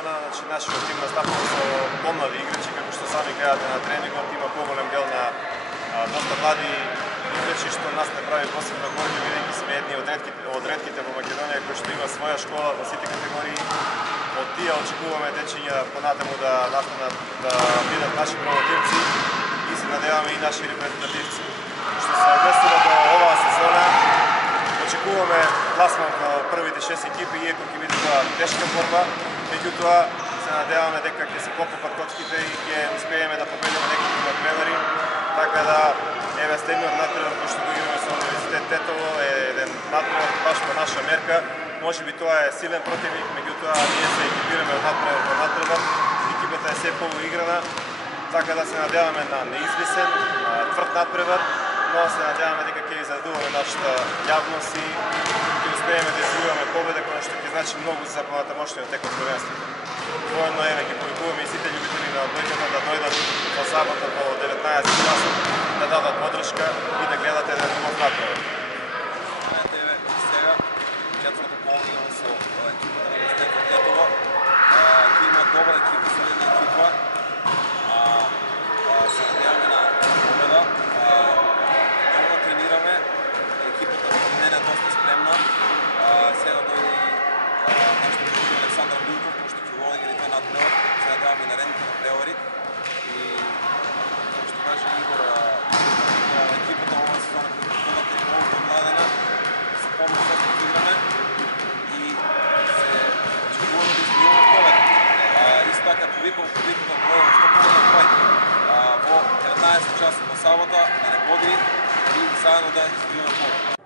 сезона, значи нашиот тим настапува со помлади играчи, како што сами гледате на тренингот, има поголем дел на доста млади играчи, што нас не прави посебно горди, бидејќи сме едни од ретките во Македонија кои што има своја школа во сите категории. Од тие очекуваме дечиња понатаму да настанат да бидат наши проводници и се надеваме и наши репрезентативци. Што се однесува до оваа сезона, очекуваме пласман во првите 6 екипи, иако ќе биде тоа тешка борба, меѓутоа се надеваме дека ќе се покопат коцките и ќе успееме да победиме некои надпревари, така да еве следниот надпревар кој што го играме со Универзитет Тетово е еден надпревар баш по наша мерка. Може би тоа е силен противник, меѓутоа ние се екипираме од надпревар во надпревар, екипата е се поуиграна, така да се надеваме на неизвисен, тврд надпревар, но се надеваме дека ќе израдуваме нашата јавност и ќе успееме да извојуваме победа која што ќе значи многу за понатамошниот тек од првенството. Воедно еве ќе повикуваме и сите љубители на одбојката да дојдат во сабота во 19 часот да дадат подршка и да гледате еден убав надпревар. Четврта половина со екипата на Универзитетот Тетово. Кој има добра екипа, солидна екипа. Се надеваме на победа. Добро тренираме. Екипата во мене е доста спремна. Сега дојде и нашиот тренер Александар Билков, кој што ќе го одигра и тој надпревар. Се надеваме на наредните надпревари. И како што каже Игор, екипата оваа сезона која е многу помладена, се помни што ќе играме и се очекуваме да извојуваме победа. Исто така повикувам публиката во што победа крај. Во 19 часот во сабота да не води и заедно да извојуваме победа.